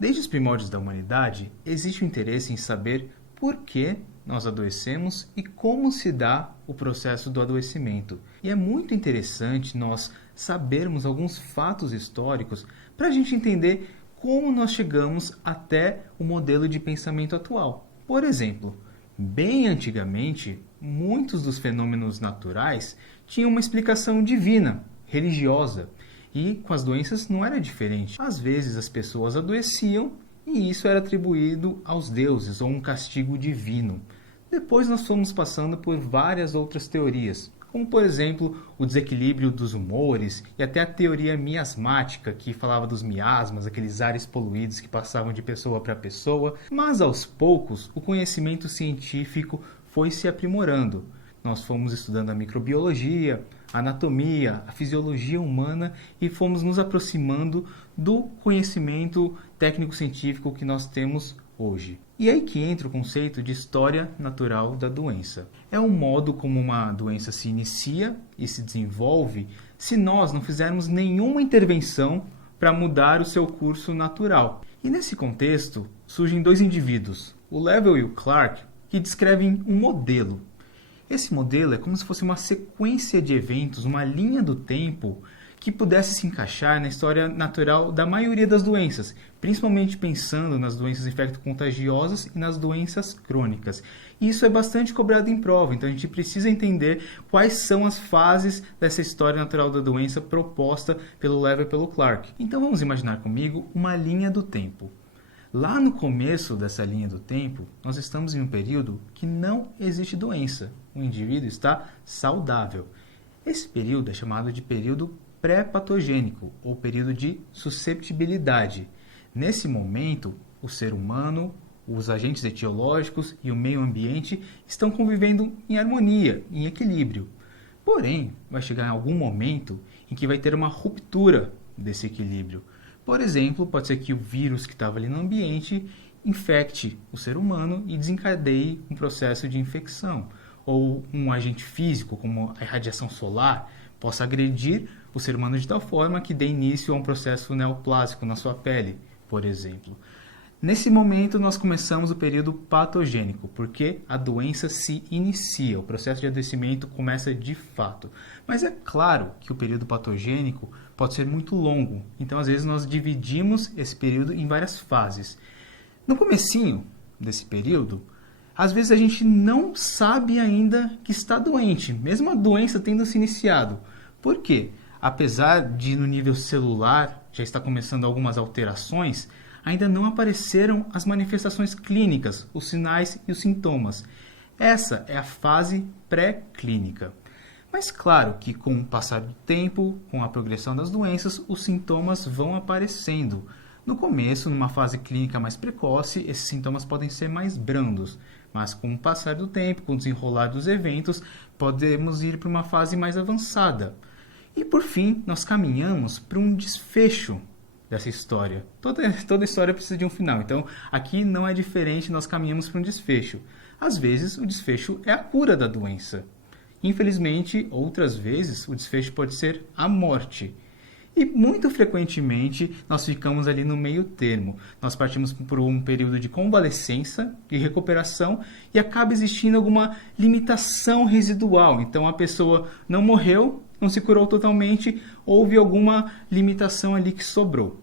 Desde os primórdios da humanidade, existe o interesse em saber por que nós adoecemos e como se dá o processo do adoecimento. E é muito interessante nós sabermos alguns fatos históricos para a gente entender como nós chegamos até o modelo de pensamento atual. Por exemplo, bem antigamente, muitos dos fenômenos naturais tinham uma explicação divina, religiosa. E com as doenças não era diferente. Às vezes as pessoas adoeciam e isso era atribuído aos deuses ou um castigo divino. Depois nós fomos passando por várias outras teorias, como por exemplo o desequilíbrio dos humores e até a teoria miasmática, que falava dos miasmas, aqueles ares poluídos que passavam de pessoa para pessoa. Mas aos poucos o conhecimento científico foi se aprimorando. Nós fomos estudando a microbiologia, a anatomia, a fisiologia humana e fomos nos aproximando do conhecimento técnico-científico que nós temos hoje. E é aí que entra o conceito de história natural da doença. É um modo como uma doença se inicia e se desenvolve se nós não fizermos nenhuma intervenção para mudar o seu curso natural. E nesse contexto surgem dois indivíduos, o Level e o Clark, que descrevem um modelo. Esse modelo é como se fosse uma sequência de eventos, uma linha do tempo que pudesse se encaixar na história natural da maioria das doenças, principalmente pensando nas doenças infecto-contagiosas e nas doenças crônicas. E isso é bastante cobrado em prova, então a gente precisa entender quais são as fases dessa história natural da doença proposta pelo Level e pelo Clark. Então vamos imaginar comigo uma linha do tempo. Lá no começo dessa linha do tempo, nós estamos em um período que não existe doença. O indivíduo está saudável. Esse período é chamado de período pré-patogênico ou período de susceptibilidade. Nesse momento, o ser humano, os agentes etiológicos e o meio ambiente estão convivendo em harmonia, em equilíbrio. Porém, vai chegar em algum momento em que vai ter uma ruptura desse equilíbrio. Por exemplo, pode ser que o vírus que estava ali no ambiente infecte o ser humano e desencadeie um processo de infecção. Ou um agente físico, como a radiação solar, possa agredir o ser humano de tal forma que dê início a um processo neoplásico na sua pele, por exemplo. Nesse momento, nós começamos o período patogênico, porque a doença se inicia, o processo de adoecimento começa de fato. Mas é claro que o período patogênico pode ser muito longo, então às vezes nós dividimos esse período em várias fases. No comecinho desse período, às vezes a gente não sabe ainda que está doente, mesmo a doença tendo se iniciado. Por quê? Apesar de no nível celular já estar começando algumas alterações, ainda não apareceram as manifestações clínicas, os sinais e os sintomas. Essa é a fase pré-clínica. Mas claro que com o passar do tempo, com a progressão das doenças, os sintomas vão aparecendo. No começo, numa fase clínica mais precoce, esses sintomas podem ser mais brandos, mas com o passar do tempo, com o desenrolar dos eventos, podemos ir para uma fase mais avançada. E por fim, nós caminhamos para um desfecho dessa história. Toda história precisa de um final, então aqui não é diferente, nós caminhamos para um desfecho. Às vezes, o desfecho é a cura da doença. Infelizmente, outras vezes, o desfecho pode ser a morte. E muito frequentemente, nós ficamos ali no meio termo. Nós partimos por um período de convalescença e recuperação e acaba existindo alguma limitação residual. Então, a pessoa não morreu, não se curou totalmente, houve alguma limitação ali que sobrou.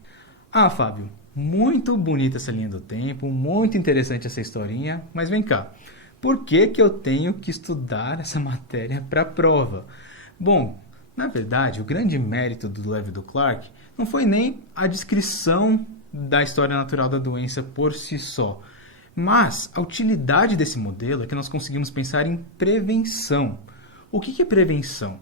Ah, Fábio, muito bonita essa linha do tempo, muito interessante essa historinha, mas vem cá. Por que eu tenho que estudar essa matéria para a prova? Bom, na verdade, o grande mérito do Level e do Clark não foi nem a descrição da história natural da doença por si só, mas a utilidade desse modelo é que nós conseguimos pensar em prevenção. O que é prevenção?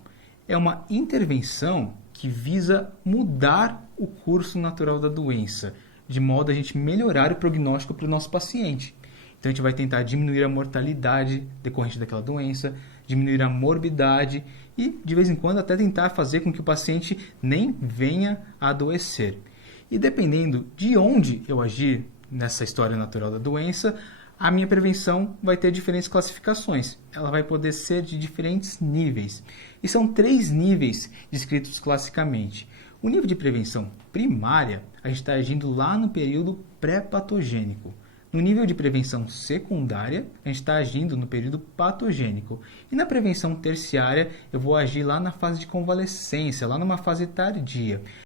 É uma intervenção que visa mudar o curso natural da doença, de modo a gente melhorar o prognóstico para o nosso paciente. Então a gente vai tentar diminuir a mortalidade decorrente daquela doença, diminuir a morbidade e, de vez em quando, até tentar fazer com que o paciente nem venha a adoecer. E dependendo de onde eu agir nessa história natural da doença, a minha prevenção vai ter diferentes classificações. Ela vai poder ser de diferentes níveis. E são 3 níveis descritos classicamente. O nível de prevenção primária, a gente está agindo lá no período pré-patogênico. No nível de prevenção secundária, a gente está agindo no período patogênico. E na prevenção terciária, eu vou agir lá na fase de convalescência, lá numa fase tardia.